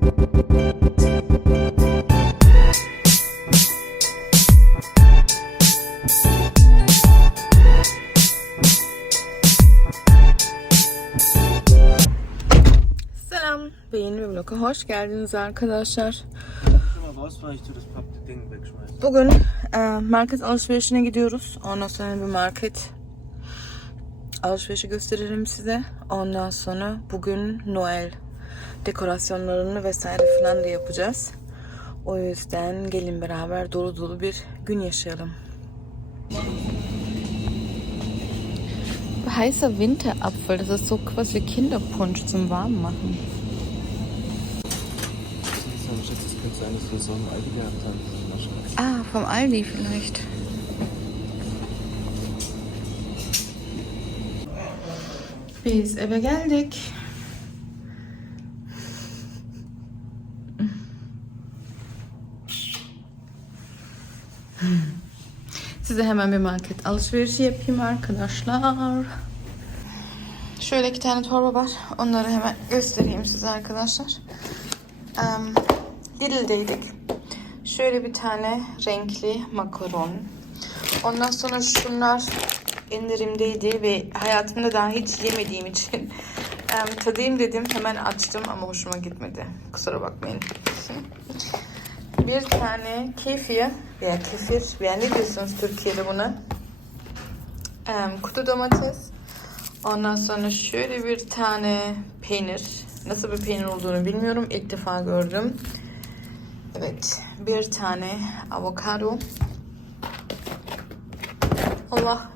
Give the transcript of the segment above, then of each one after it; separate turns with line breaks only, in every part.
Selam. Beğeni bir vloga hoş geldiniz arkadaşlar. Bugün e, market alışverişine gidiyoruz. Ondan sonra bir market alışverişi gösteririm size. Ondan sonra bugün Noel dekorasyonlarını vesaire falan da yapacağız. O yüzden gelin beraber dolu dolu bir gün yaşayalım. Heißer Winterapfel, das ist so was wie Kinderpunsch zum Warmmachen. Ah, vom Aldi vielleicht. Biz eve geldik. Size hemen bir market alışverişi yapayım arkadaşlar. Şöyle iki tane torba var. Onları hemen göstereyim size arkadaşlar. Um, Lidl'deydik. Şöyle bir tane renkli makaron. Ondan sonra şunlar indirimdeydi ve hayatımda daha hiç yemediğim için em, tadayım dedim. Hemen açtım ama hoşuma gitmedi. Kusura bakmayın. Bir tane kefir veya kefir veya ne diyorsunuz Türkiye'de buna? Em, kutu domates. Ondan sonra şöyle bir tane peynir. Nasıl bir peynir olduğunu bilmiyorum. İlk defa gördüm. Evet, bir tane avokado. Allah,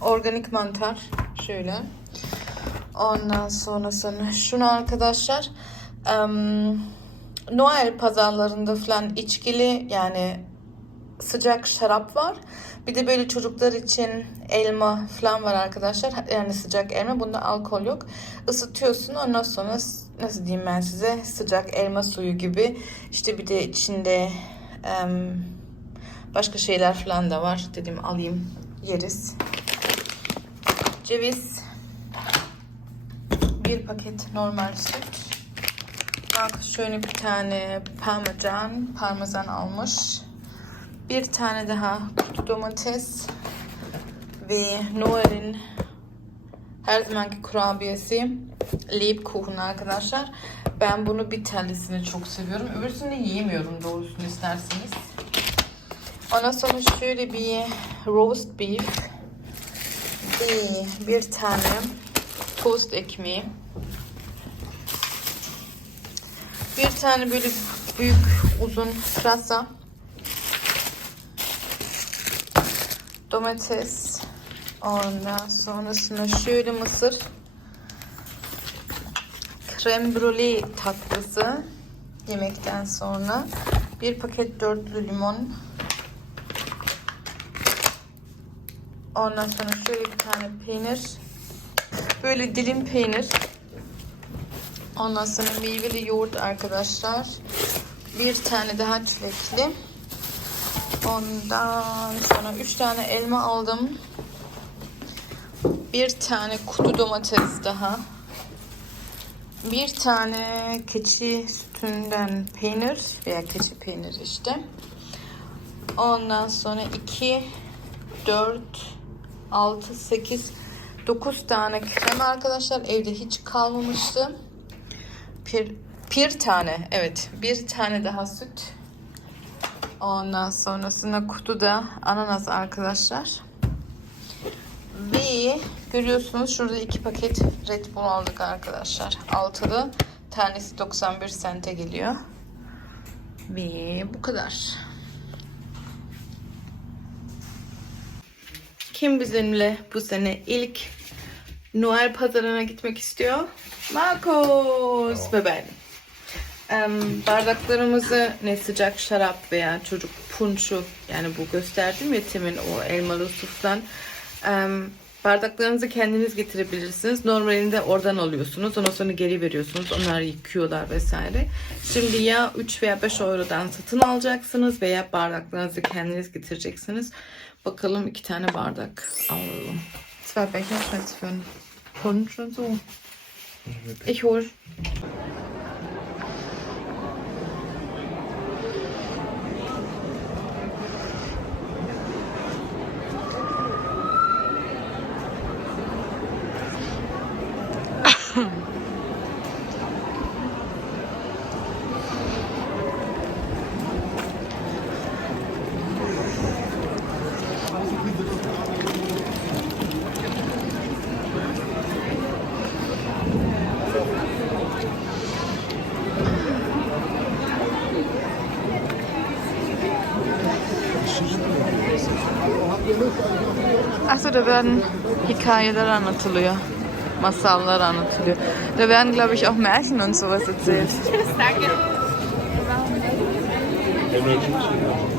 organik mantar. Şöyle. Ondan sonra sonra şunu arkadaşlar. em, Noel pazarlarında falan içkili yani sıcak şarap var. Bir de böyle çocuklar için elma falan var arkadaşlar. Yani sıcak elma. Bunda alkol yok. Isıtıyorsun. Ondan sonra nasıl diyeyim ben size sıcak elma suyu gibi. İşte bir de içinde başka şeyler falan da var. Dedim alayım yeriz. Ceviz. Bir paket normal süt. Bak şöyle bir tane parmesan, parmesan almış. Bir tane daha kutu domates ve Noel'in her zamanki kurabiyesi Lebkuchen arkadaşlar. Ben bunu bir tanesini çok seviyorum. Öbürsünü yiyemiyorum doğrusunu isterseniz. Ondan sonra şöyle bir roast beef ve bir tane tost ekmeği. Bir tane böyle büyük uzun pırasa. Domates. Ondan sonrasında şöyle mısır. Krem brûlée tatlısı. Yemekten sonra. Bir paket dörtlü limon. Ondan sonra şöyle bir tane peynir. Böyle dilim peynir. Ondan sonra meyveli yoğurt arkadaşlar. Bir tane daha çilekli. Ondan sonra 3 tane elma aldım. Bir tane kutu domates daha. Bir tane keçi sütünden peynir veya keçi peynir işte. Ondan sonra 2, 4, 6, 8, 9 tane krem arkadaşlar. Evde hiç kalmamıştı. Bir, bir tane evet bir tane daha süt. Ondan sonrasında kutuda ananas arkadaşlar. Ve görüyorsunuz şurada iki paket Red Bull aldık arkadaşlar. Altılı. Tanesi 91 sente geliyor. Ve bu kadar. Kim bizimle bu sene ilk Noel pazarına gitmek istiyor? Marcos ve ben. Em, bardaklarımızı ne sıcak şarap veya çocuk punçu yani bu gösterdim ya Tim'in o elmalı suftan em, bardaklarınızı kendiniz getirebilirsiniz. Normalinde oradan alıyorsunuz. Ondan sonra geri veriyorsunuz. Onlar yıkıyorlar vesaire. Şimdi ya 3 veya 5 eurodan satın alacaksınız veya bardaklarınızı kendiniz getireceksiniz. Bakalım iki tane bardak alalım. Zwei Becher Schatz für Schon, schon so. Ich hol. Da werden hikayeler anlatılıyor. Masallar anlatılıyor. Da werden, glaube ich, auch Märchen und sowas erzählt. Voll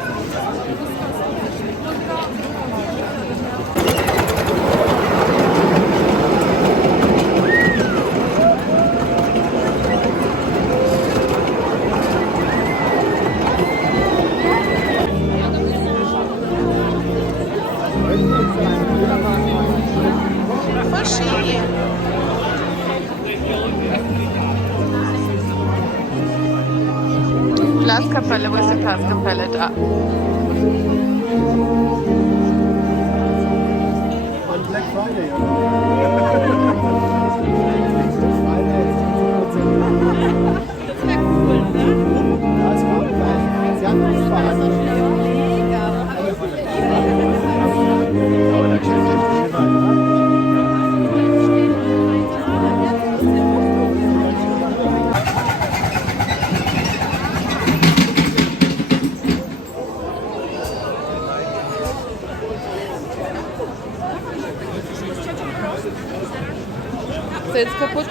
podcast compelled up.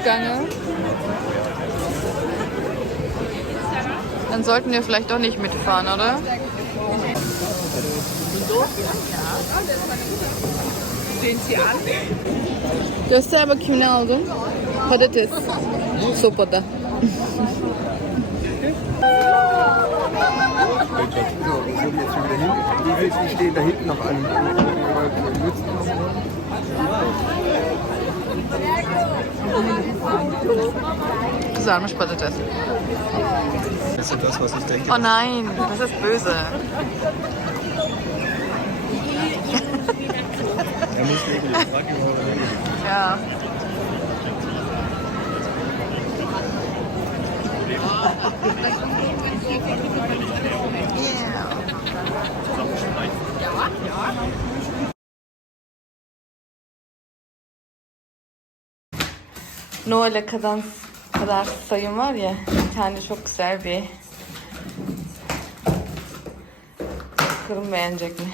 Gegangen? Dann sollten wir vielleicht doch nicht mitfahren, oder? Göster bakayım ne aldın? Patates. Sopada.
Die jetzt schon wieder hin? Die stehen da hinten noch an.
Kızarmış patates.
Das ist das, was ich denke.
Oh nein, das ist böse.
Er muss regeln. Frag ihn mal.
Ja. Noel'e kadar sayım var ya. Bir tane çok güzel bir Bakalım beğenecek mi?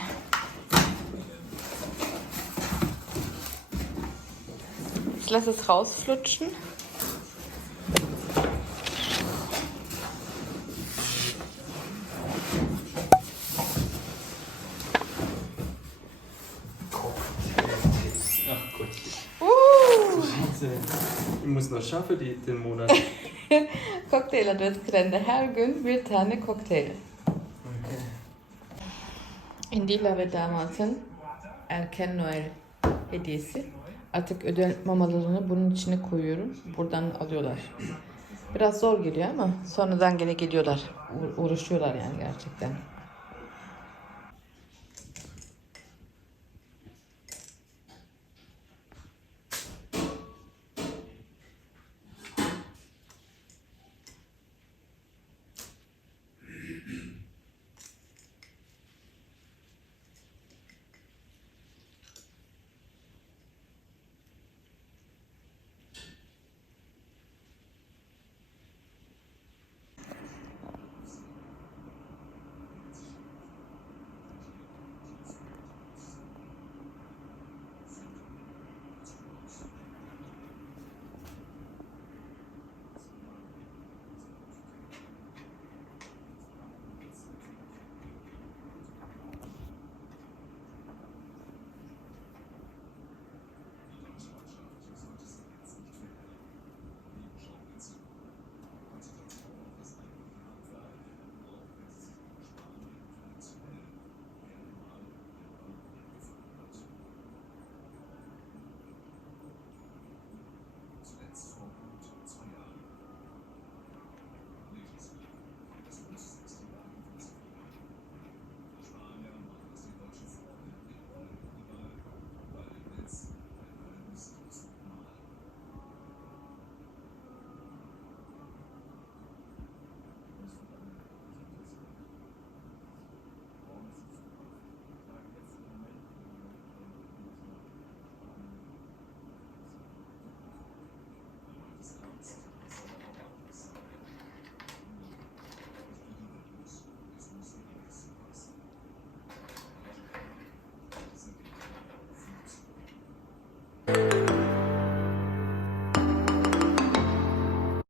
Ich lasse es rausflutschen.
Ich muss noch schaffen die, den Monat.
Kokteyl adventskalender. Her gün bir tane kokteyl. Indila ve damatın erken Noel hediyesi. Artık ödül mamalarını bunun içine koyuyorum. Buradan alıyorlar. Biraz zor geliyor ama sonradan gene geliyorlar. Uğraşıyorlar yani gerçekten.